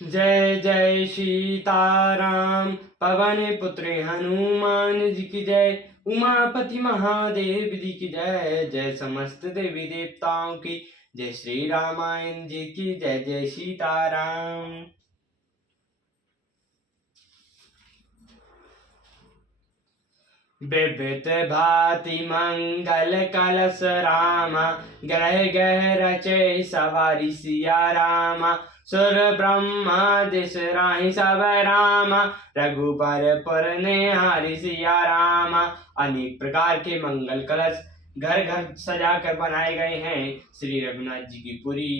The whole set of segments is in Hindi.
जय जय सीताराम। पवन पुत्र हनुमान जी की जय। उमापति महादेव जी की जय। जय समस्त देवी देवताओं की जय। श्री रामायण जी की जय। जय सीताराम। बिबित भाति मंगल कलश रामा। ग्रह गह रचे सवारी सिया रामा। सुर ब्रह्मा दिस राहि सब रामा। रघुबर पुर निहारी सिया रामा। अनेक प्रकार के मंगल कलश घर घर सजा कर बनाए गए हैं। श्री रघुनाथ जी की पुरी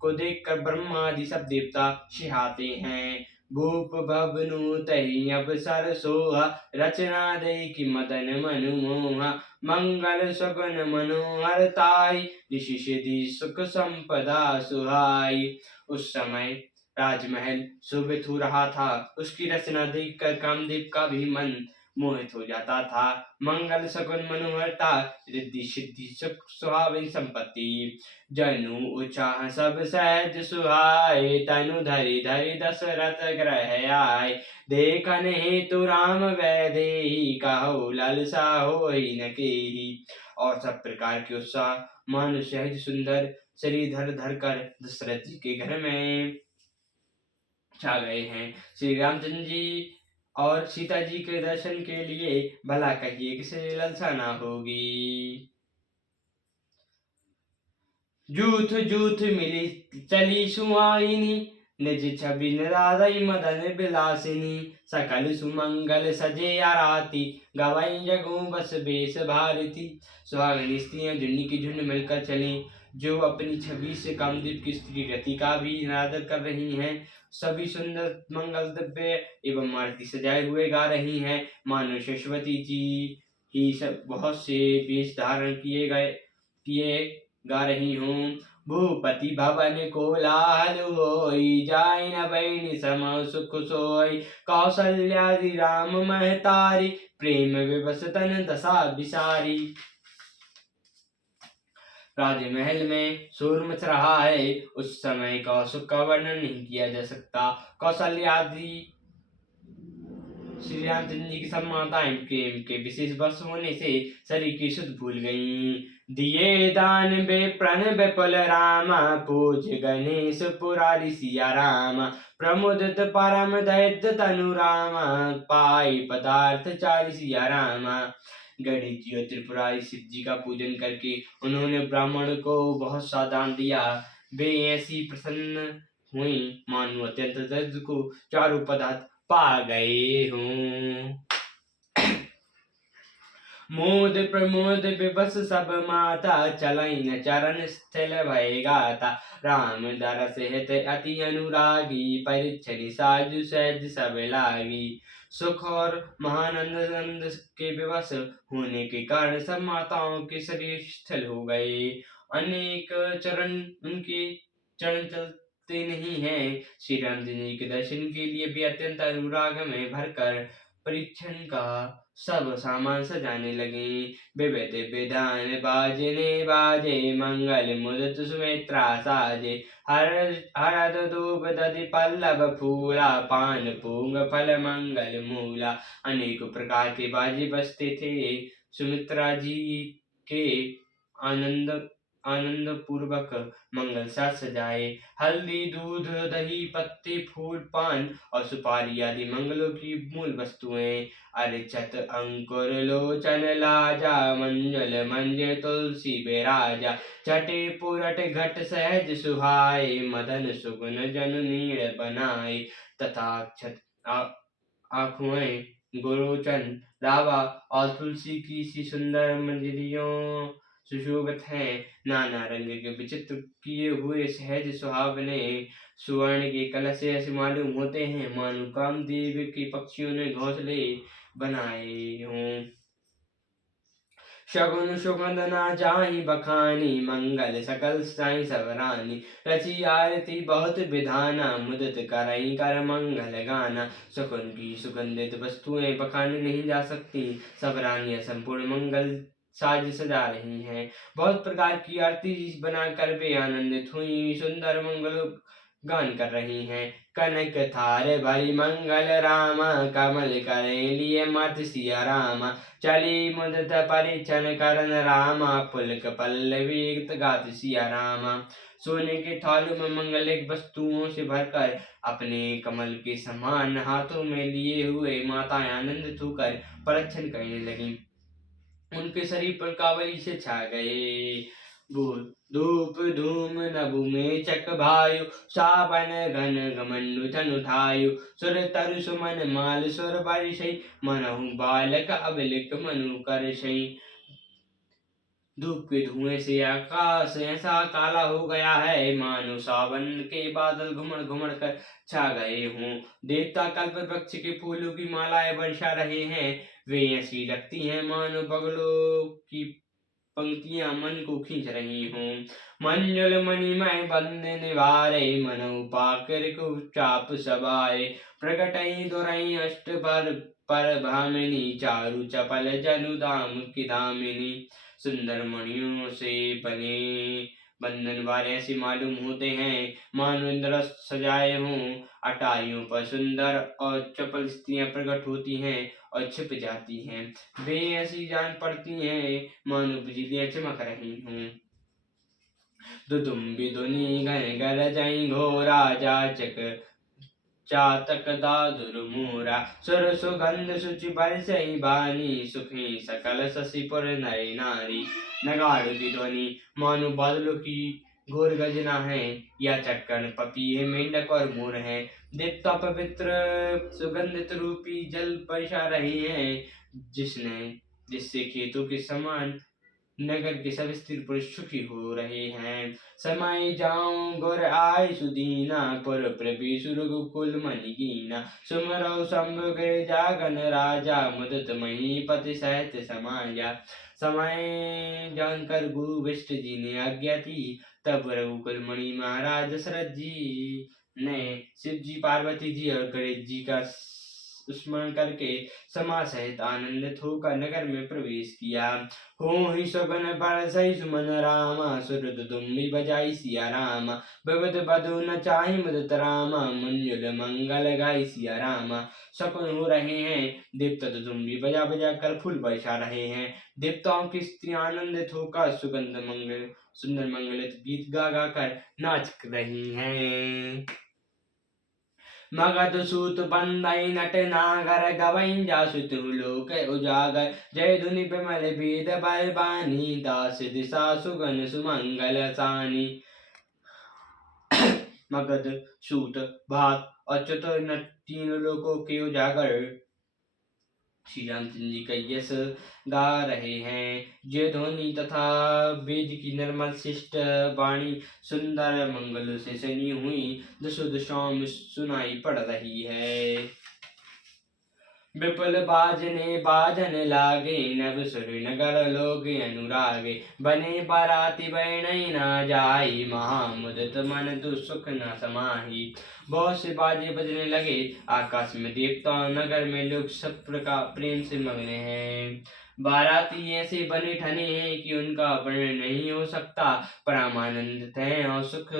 को देखकर ब्रह्मा आदि सब देवता सिहाते हैं। भूप भवनु तहि अवसर सोहा। रचना देखि मदन मनु मोहा। मंगल सगुन मनोहर ताई। ऋषि सिद्धि सुख संपदा सुहाई। उस समय राजमहल शोभित हो रहा था। उसकी रचना देखकर कामदेव का भी मन मोहित हो जाता था। मंगल सगुन मनोहरता। रिद्धि सिद्धि सुख सुहावनी संपत्ति। जनु उचाह सब सहज सुहाए। तनु धरि धरि दशरथ ग्रह आए। देखन हेतु राम वैदेही। कहो ललसा होई न केही। और सब प्रकार के उत्साह मानो सहज सुंदर शरीर धर धर कर दशरथ जी के घर में छा गए हैं। श्री रामचंद्र जी और सीता जी के दर्शन के लिए भला कहिए किसे ललसा ना होगी। जूथ जूथ मिली चली सुहाइनी। निज छवि निरादई मदन बिलासिनी। सकल सुमंगल सजे आराती। गवई जगू बस बेस भारती। सुहागनी स्त्रियां झुंड की झुंड मिलकर चली, जो अपनी छवि से कामदेव की स्त्री रति का भी निरादर कर रही हैं। सभी सुंदर मंगल दिव्य एवं आरती सजाए हुए गा रही हैं। मानो सरस्वती जी ही सब बहुत से वेश धारण किए गा रही हूँ। भूपति भवन कोलाहल होई। जाय न बैनि सम सुख सोई। कौसल्यादि राम महतारी। प्रेम विवश तन दशा बिसारी। राजमहल में शोर मच रहा है। उस समय का सुख का वर्णन नहीं किया जा सकता। कौशल्या आदि श्री रामचंद्र जी की सब माताएं प्रेम के विशेष वश होने से शरीर की शुद्ध भूल गईं। दिए दान बे प्रण विपुल रामा। पूज गणेश पुरारी सिया रामा। प्रमुदित परम दैत्य तनु रामा। पाई पदार्थ चारि सिया रामा। गणेश जी और त्रिपुरारी शिव जी का पूजन करके उन्होंने ब्राह्मण को बहुत सा दान दिया। वे ऐसी प्रसन्न हुई मानो अत्यंत दर्द को चारों पदार्थ पा गए हूँ। मोद प्रमोद विवश सब माता। चलैन चरण स्थल भय गाता। राम दरस हित अति अनुरागी। परिच्छनि साजु सहज सब लागी। सुख और महानंद के विवश होने के कारण सब माताओं के शरीर स्थल हो गए। अनेक चरण उनके चरण चलते नहीं हैं। श्री राम जी के दर्शन के लिए भी अत्यंत अनुराग में भरकर परीक्षण का सब सामान सजाने लगे। विविध विधान बाजने बाजे। मंगल मुदत सुमित्रा साजे। हरद धूप दधि पल्लव फूला। पान पूंग फल मंगल मूला। अनेक प्रकार के बाजे बजते थे। सुमित्रा जी के आनंद पूर्वक मंगल साज सजाए। हल्दी दूध दही पत्ते फूल पान और सुपारी आदि मंगलों की मूल वस्तुएं। अरिचत अंकुर लोचन लाजा। मंजुल मंज तुलसी बेराजा। छटे पुरट घट सहज सुहाए। मदन सुगुन जन नीड़ बनाए। तथा आँखों गोरोचन लावा और तुलसी की सी सुंदर मंजरियों सुशोभित हैं। नाना रंग के विचित्र किए हुए सहज सुहावने सुवर्ण के कलश ऐसे मालूम होते हैं मानो कामदेव के पक्षियों ने घोंसले बनाए हों। शगुन सुगंध ना जाहि बखानी। मंगल सकल साई सब रानी। रची आरती बहुत विधाना। मुदित करई कर मंगल गाना। शकुन की सुगंधित वस्तुएं बखानी नहीं जा सकती। सब रानियां संपूर्ण मंगल साज सजा रही हैं। बहुत प्रकार की आरती बनाकर वे आनंदित हुई। सुंदर मंगलों गान कर रही हैं। कनक थार भरी मंगल राम, कमल करें लिए मत सिया राम। चली मुदत परिछन करन राम, पुलक पल्लवी गात सिया राम। सोने के थालों में मंगलिक वस्तुओं से भरकर अपने कमल के समान हाथों में लिए हुए माताएं आनंदित होकर परिछन करने लगी। उनके शरीर पर कावली से छा गए। बोल धूप धूम नभु में चक भायु, सावन घन घमंडु धन उठायु। सुर तरु सुमन माल सुर बारिशई, मनहु बालक अबलिक मनु करशई। धूप के धुएं से आकाश ऐसा काला हो गया है, मानो सावन के बादल घुमड़ घुमड़ कर छा गए हों। देवता कल्प वृक्ष के फूलों की मालाएं बरसा रहे हैं। वे ऐसी लगती हैं मानो बगलों की पंक्तियां मन को खींच रही हों। मंजुल मणिमय बंद निवारे, मनो पाकर को चाप सवारे। प्रगटई दुरई अष्ट पर भामिनी, चारु चपल जनु दाम की दामिनी। सुंदर मणियों से बने बंधन वाले ऐसे मालूम होते हैं मानो इंद्रधनुष सजाए हों। अटारियों पर सुंदर और चपल स्त्रियां प्रकट होती हैं और छिप जाती हैं। वे ऐसी जान पड़ती हैं मानो बिजलियां चमक रही हों। दुदुम्बी धुनि घन गरजई, घोरा जाचक चातक दादुर मोरा। सुर सुगंध सुचि बरसई बानी, सुखी सकल शशिपुर नर नारी। नगाड़ों की ध्वनि मानो बादलों की घोर गर्जना है, या चक्कन पपीहे मेंढक और मोर है। देवता पवित्र सुगंधित रूपी जल बरसा रहे हैं, जिससे खेतों के समान नगर के सब स्त्री पुरुष सुखी हो रहे हैं। समय जाऊं गुर आय सुदीना, पुर प्रवेशुर गोकुल मणिकीना। सुमरौ शंभु गिरिजा गण राजा, मुदित महीपति सहित समाया। समय जानकर गुरु विष्ट जी ने आज्ञा दी, तब रघुकुल मणि महाराज दशरथ जी ने शिव जी, पार्वती जी और गणेश जी का स्मरण करके समाज सहित आनंदित होकर नगर में प्रवेश किया। हो ही सगन बरसई सुमन रामा, सुर दुदुम्बी बजाई सिया रामा। विविध बधु नचाई मुदित रामा, मंजुल मंगल गाई सिया रामा। सपन हो रहे हैं, देवता दुदुम्बी बजा बजा कर फूल बरसा रहे हैं। देवताओं की स्त्रियां आनंदित होकर सुंदर मंगलित गीत गा गा कर नाच रही हैं। मगध सूत बंदई नट नागर, गवई जासुत लोक उजागर। जय धुनि विमल वेद बलबानी, दास दिशा सुगन सुमंगल सानी। मगध सूत भात और चतुर नट तीन लोकों के उजागर श्री रामचंद्र जी का यश गा रहे हैं। जय ध्वनि तथा वेद की निर्मल शिष्ट वाणी सुंदर मंगल से सनी हुई दसो दिशाओं में सुनाई पड़ रही है। विपुल बाजने बाजन लागे, नभ सुर नगर लोग अनुरागे। बने बाराती बैनई न जाई, महामुदित मन दुसुख न समाही। बहुत से बाजे बजने लगे, आकाश में देवता नगर में लोग सब प्रकार प्रेम से मगने हैं। बाराती ऐसे बने ठने हैं कि उनका वर्णन नहीं हो सकता। परमानंदित हैं और सुख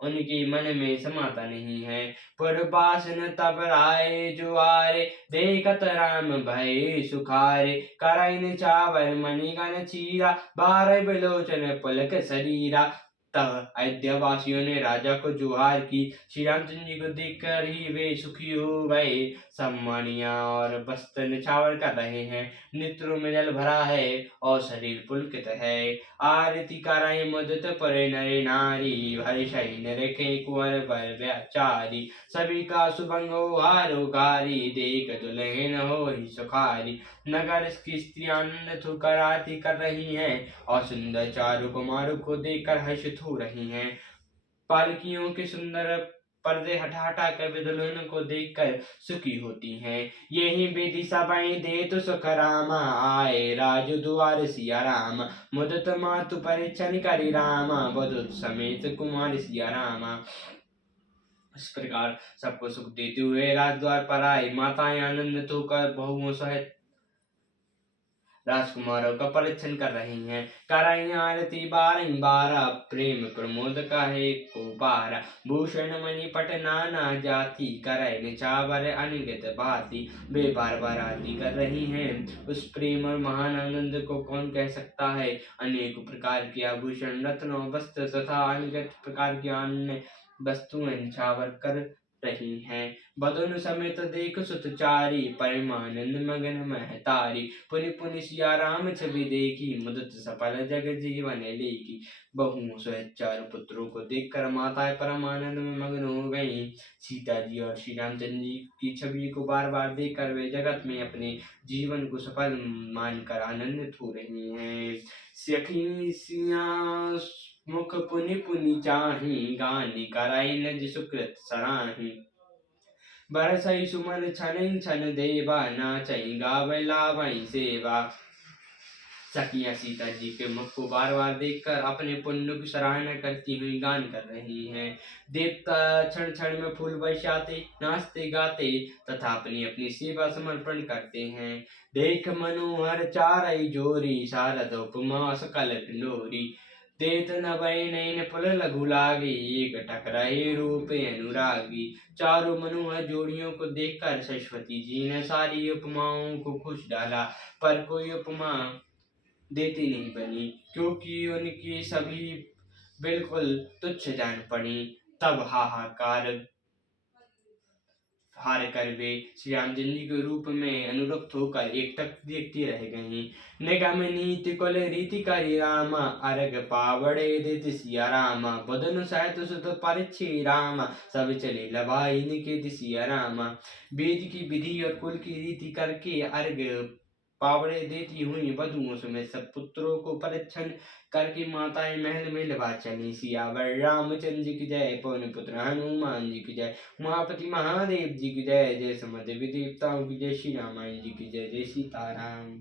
उनके मन में समाता नहीं है। पुरबासन तब राय जुआरे, देखत राम भय सुखारे। करैन चावर मणिगण चीरा, बारह बिलोचन पुलक शरीरा। तब अयोध्या वासियों ने राजा को जुहार की। श्री रामचंद्र जी को देखकर ही वे सुखी हो गए। सब मणियां और वस्त्र निछावर कर रहे हैं, नेत्रों में जल भरा है और शरीर पुलकित है। आरती कराई मुदित परे नरे नारी, हर्षई निरखे कुंवर वर व्याचारी। सभी का शुभंग हारो कारी, देख दुल्हन हो ही सुखारी। नगर की स्त्रियां आनंदित होकर आरती कर रही हैं और सुंदर चारु कुमारों को देखकर हर्षित हो रही हैं। पालकियों के सुंदर पर्दे हटा हटा कर वे दुल्हनों को देखकर सुखी होती हैं। यही विधि सबाई दे तो सुख रामा, आए राजु दुआर सिया राम। मुदित मातु परिछन करी रामा, बधुत समेत कुमार सिया रामा। इस प्रकार सबको सुख देते हुए राजद्वार पर आए। माताएं आनंदित होकर बहुओं सहित राजकुमारों का परीक्षण कर रही हैं। कराई आरती बारंबार, प्रेम प्रमोद कहे को पारा। भूषण मणि पट नाना जाति, करय निछावर अनगित भांति। वे बार बार आरती कर रही हैं। उस प्रेम और महान आनंद को कौन कह सकता है। अनेक प्रकार के आभूषण, रत्न, वस्त्र तथा अनगित प्रकार की अन्य वस्तुएं निछावर कर रही हैं। बदन समेत देख सुतचारी, परमानंद मगन महतारी। पुनि पुनि सिया राम छवि देखी, मुदित सफल जग जीवन लेकी। बहुओं सहित चारों पुत्रों को देखकर माताएं परम आनंद में मग्न हो गईं। सीता जी और श्री रामचंद्र जी की छवि को बार बार देखकर वे जगत में अपने जीवन को सफल मानकर आनंदित हो रही हैं। सखी सिया मुख पुनि पुनि चाही, गान कराई निज सुकृत सराही। बरसई सुमन छन छन देवा, नाचई गावै लावई सेवा। सखियां सीता जी के मुख को बार बार देखकर अपने पुण्य की सराहना करती हुई गान कर रही हैं। देवता क्षण क्षण में फूल बरसाते, नाचते गाते तथा अपनी अपनी सेवा समर्पण करते हैं। देख मनोहर चारई जोरी, शारद उपमा सकल लोरी। देत नवै नैन पुल लघु लागी, एक टकराए रूप अनुरागी। चारों मनोहर जोड़ियों को देखकर सरस्वती जी ने सारी उपमाओं को खुश डाला, पर कोई उपमा देती नहीं बनी, क्योंकि उनकी सभी बिल्कुल तुच्छ जान पड़ी। तब हार कर वे श्री रामचंद्र जी के रूप में अनुरक्त होकर एक तक देखती रह गईं। निगम नीति कुल रीति करी रामा, अर्घ पावड़े देत सिया रामा। बदन सहित सुत परिछी रामा, सब चले लभाई निकेत सिया रामा। वेद की विधि और कुल की रीति करके अर्घ पावड़े देती हुई वधुओं समेत सब पुत्रों को परीक्षण करके माताएं महल में लभा चली। सियावर रामचंद्र जी की जय, पवन पुत्र हनुमान जी की जय, उमापति महादेव जी की जय, जय समस्त देवी देवताओं की जय, श्री रामायण जी की जय। जय सीताराम।